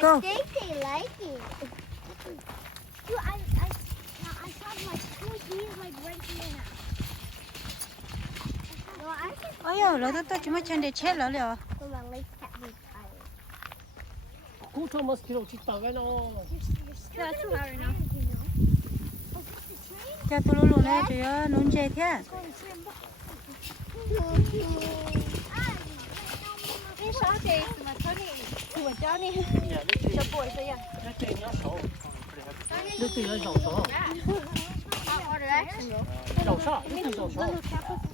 Go. I think they like it. Dude, I saw like two bees like right here now. No, I think Ôi dồi, lỡ tôi chúng mới chân để chết lỡ liệu. the my legs can't be tired. Cú cho mất kilo chỉ tao cái nó. Yeah, it's too loud right now. Cho tôi luôn này, chỉ nôn chê thế. Cái sao kì mà thôi đi, chùa cho đi, cho bụi thôi à. Nó chơi nhá sổ. Nó chơi nhá sổ. Sổ sao? Nó chơi sổ.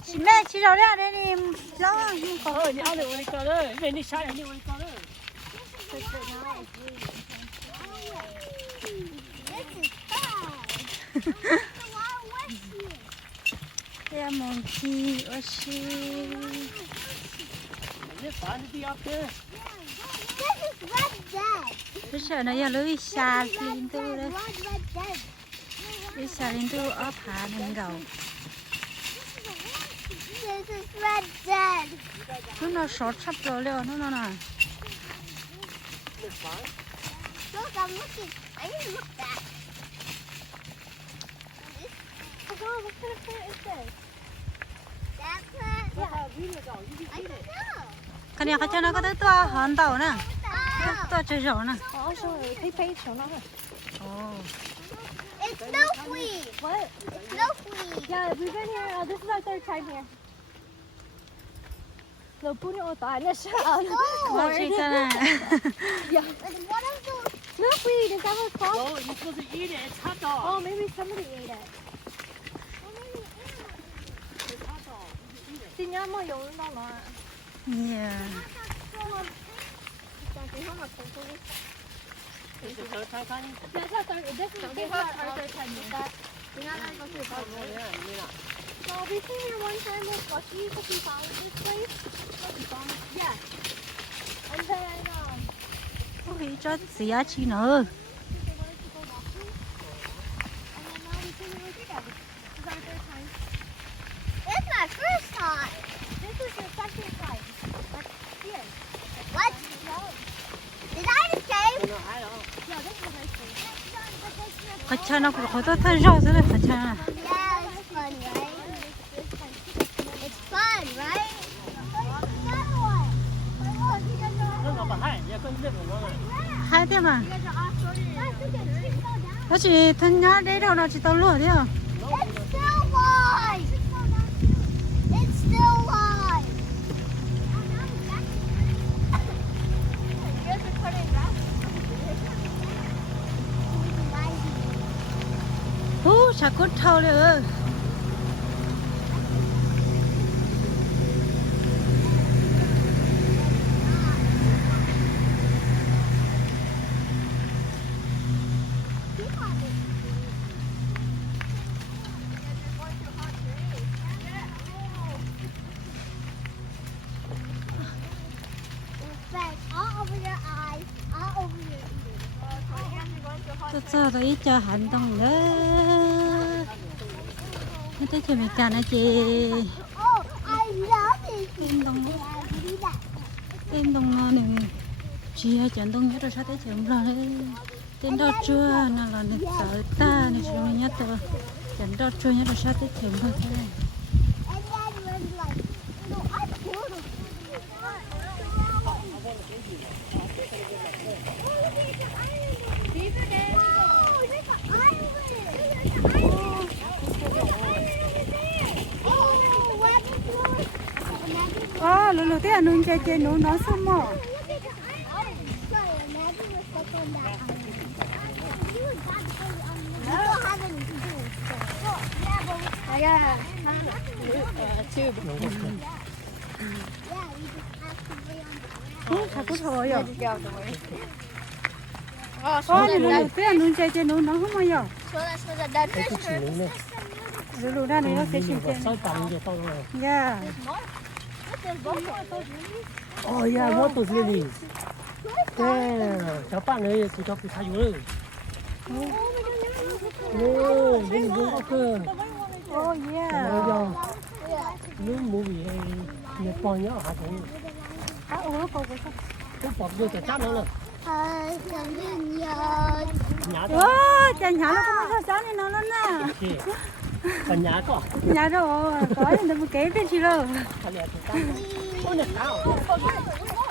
Chị mẹ, chị đâu ra đây đi, lo, nhưng có. Ni ăn được cái cái đấy, về đi sai đi cái cái đấy. This is fun. There's a lot of wet here. Em muốn chi, ôi xì. Nó phá đi áp thế. This is red dead. Bây giờ nó giờ lưới xa lên tôi đấy. Red dead. Lưới xa lên tôi ốp hạ nên gầu. This is red dead. Nó sọt sắp rồi liệu, nó nè. Look, I'm looking. I need to look back. Oh, what kind of plant is this? That plant? Yeah. I don't know. Cái này cho nó có tới toa hòn tàu nè. Oh. Toa chơi rổ nè. Ồ. It's milkweed. What? It's milkweed. Yeah, we've been here. This is our third time here. No, put it on the other Oh. Ôi chị ta nè. Yeah. And what of those? Milkweed, is that what it's called? No, you're supposed to eat it. It's hot dog. Oh, maybe somebody ate it. It's hot dog. Xin nhá, mà dùng nó mà. Yeah. It's the third time coming. That's our third. This is our third time here. No, we came here one time with Lucky because we found this place. Yeah. And then Ôi cho xía chi nữa. they wanted to go walking. And then now we came here again. This is our third time. It's my first time. This is your second time. Like here. What? Did I escape? Nó hái đó. Yeah, this is a nice place. Có cho nó cũng có tôi thân rau rồi đấy, có cho. Yeah, it's fun, right? It's fun, right? Another one. Nó ngọc bà hái, giờ con biết của nó này. Hai thế mà. Guys are off roading. Nó chỉ thân nhá đấy đâu nó chỉ tao lúa đấy à. It's still live. It's still live. Ú, chả cút thâu nữa. All over your eyes, all over your ears. Tôi cho tôi cho hành động nữa. Nó tới chơi mày cả nè chị. Oh, I love it. Em đông Yeah, I do that. em đông này. Chị ơi chẳng đông nhớ rồi sao tới chơi rồi. Tên đó chưa nó là được sợ ta này chúng nhớ tôi. Chẳng đó chưa nhớ rồi sao tới chơi rồi. And then when like, no, I killed him. Lulu lulu thế nôn chơi nôn nó xong mà. Chả có thôi rồi. Lulu thế nôn chơi nôn nó không mà giờ. So that's for the dead Cái fish. chỉ nữa. Lulu ra này nó sẽ chìm Và chơi. sao tặng cho tao rồi. Yeah. Oh yeah, what was lilies? Yeah, cho bạn ơi, tôi cho cái thay rồi. Ô, bên bố có cơ. Oh yeah. Nó do nó mua gì Nhật Bản nhá hả cũng Ủa cô cũng bỏ vô cho chắc nữa. nhà Ủa, đó chả nhà nó không có sao này nó nè. thì còn nhà có Nhà rồi, có gì đâu mà kể cái gì đâu. anh nhà thì tăng có nhà nào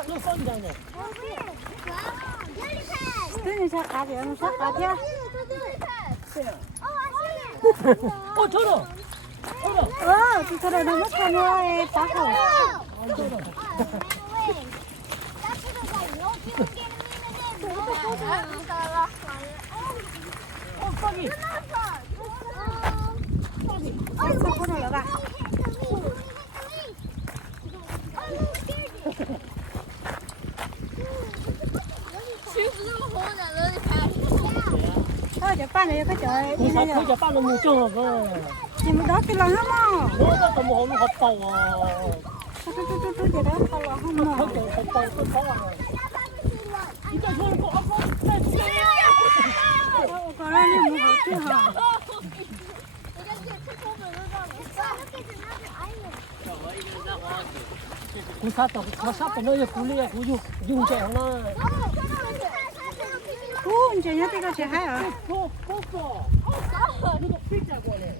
nó phân đâu nè Thế thì sao cá thì nó sao cá thế? ô thôi rồi Thì thôi rồi nó mất con rồi, tá khẩu. Sao con này bà? Thôi để ba này cái trời thì đi sao bây thôi giờ. cho ba nó mua chung rồi Thì mà đó cái lần lắm mà. nó có một hộp tàu Tôi vậy đó, tao là không mà. hộp tàu tôi có à chúng ta thôi có ốc Có đây là một hộp chứ hả? cú sát tàu nó cú lia cú dùng chèo nó Cú chị nhá, cái chị hay hả? cô nó có phích ra qua này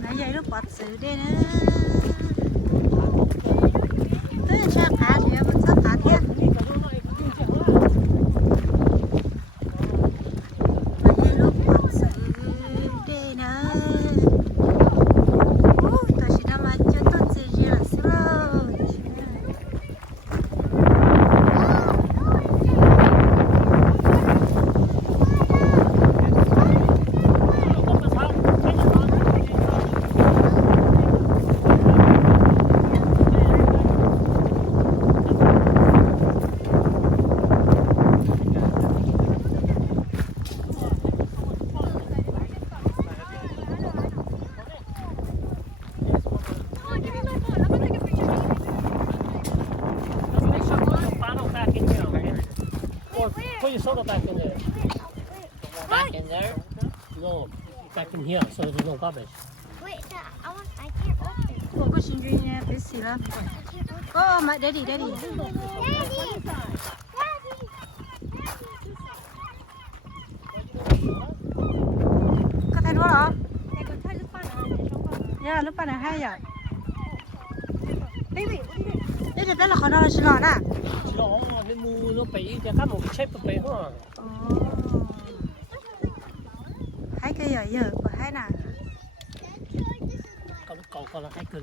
Nãy giờ nó bật sự đây nè. Tới là sao cá thì mình sắp cá thế. Nãy giờ nó bật sự đây nè. Tôi chỉ đang làm cho tôi sẽ gì là sao? Put your soda back in there. Back in there? No, back in here so there's no garbage. Wait, I can't open it. Cô có xin duy nha, biết gì lắm. Cô mà daddy. Daddy! Có thấy đũa không? Dạ, lúc bạn này hay vậy. Đây là khó nào là xin lọ nè. Nó mua nó bị cái một chép bị hoa. Hai cái giờ của hai nè. Còn là hai cái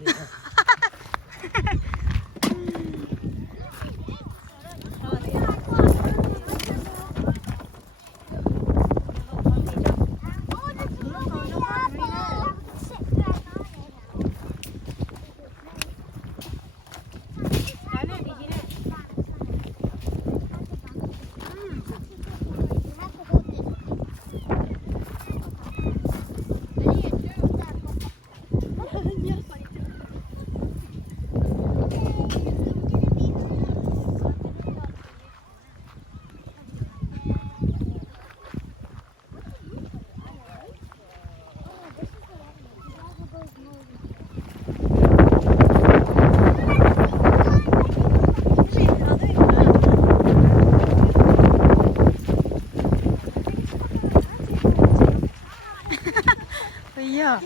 Bây giờ.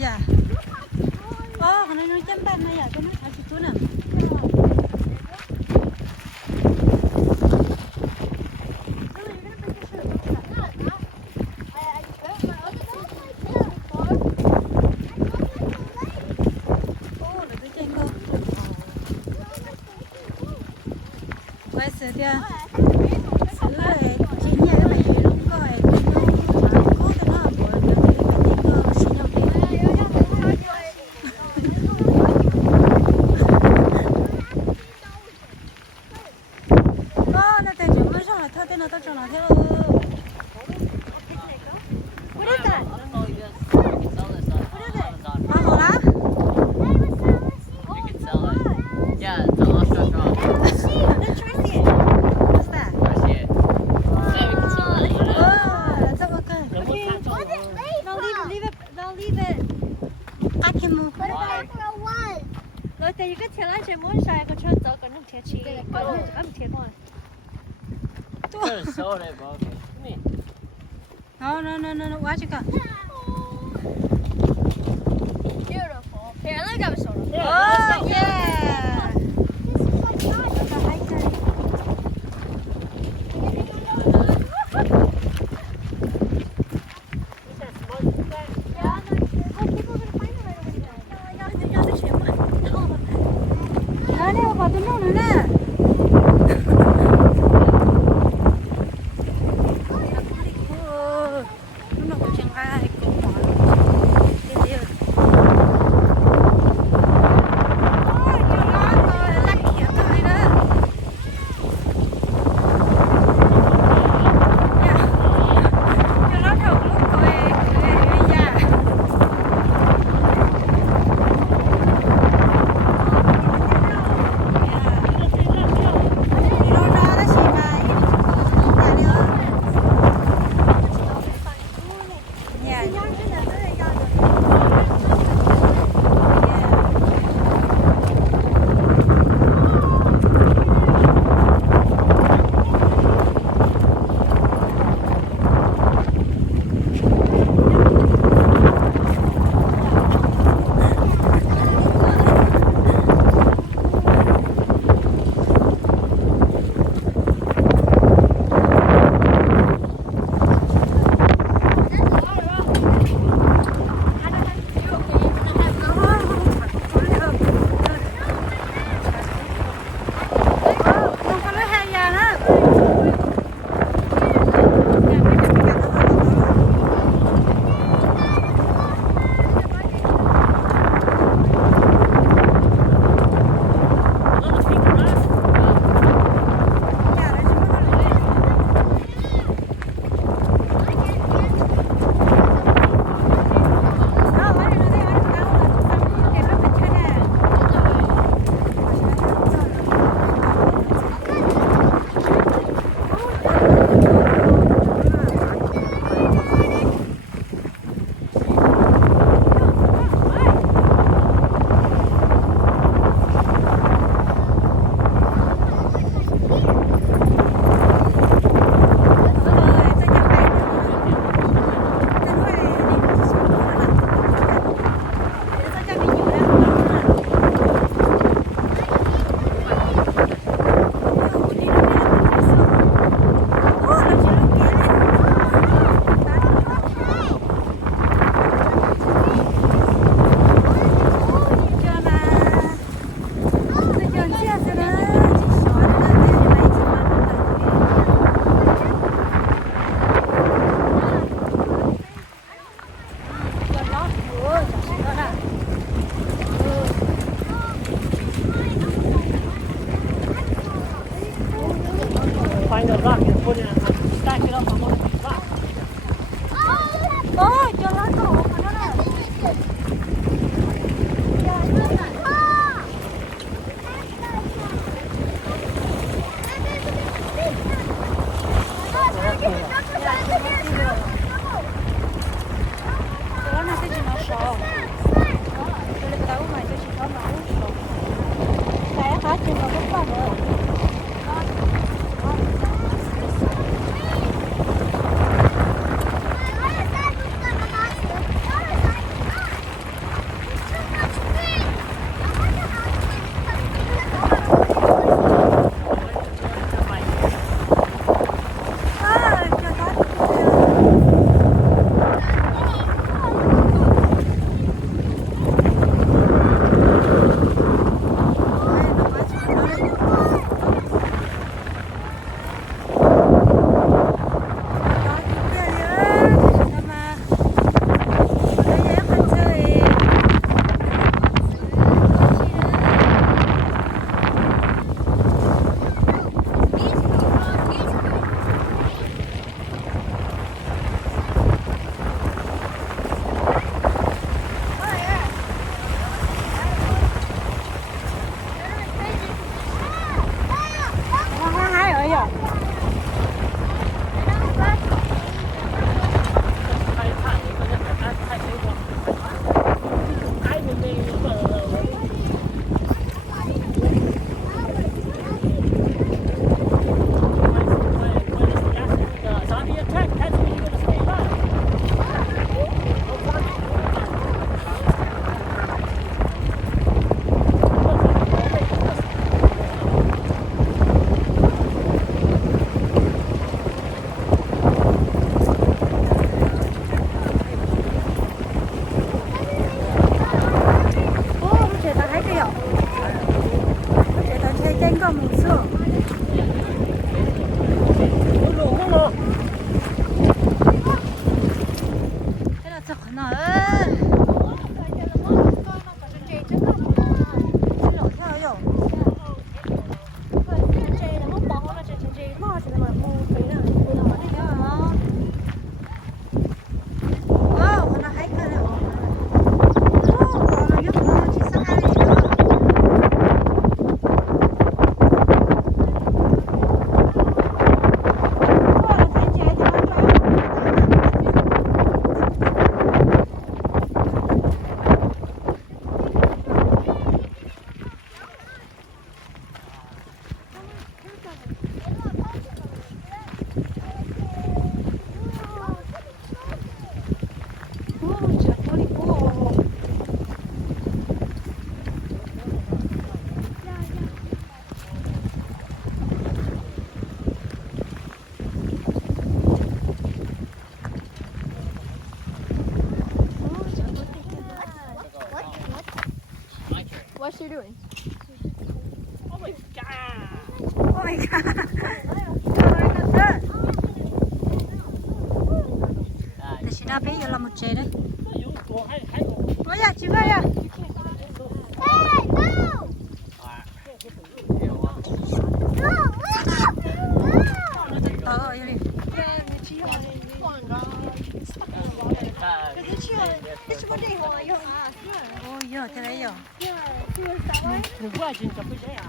Dạ. Còn đây nó chấm bên này giờ cho nó thả chút chút nè. Quay sửa đi. Sửa lại chính nhà cái bài gì lúc coi. Có cái nó của nó cái bài gì xin đâu đi. Nó tay chúng nó sao là thôi tên nó tao cho nó theo. Sorry, Bob. No, watch it go. Beautiful. Here, let me grab a soda. Oh, yeah. Nó đeo vào túi nữa nè. Nó cũng chẳng ai cũng bỏ luôn. Đi. Ôi, cho nó coi lắc khía coi đó. Cho nó thầu lúc coi nha. Nhà she doing? Oh my god. Oh my god. Thì chị đã biết là một chế đấy. Ôi dạ, chị ơi à. Hey, no! Tớ ở đây. Ôi giờ thế đấy giờ. Đừng qua chuyện chụp cái đấy à.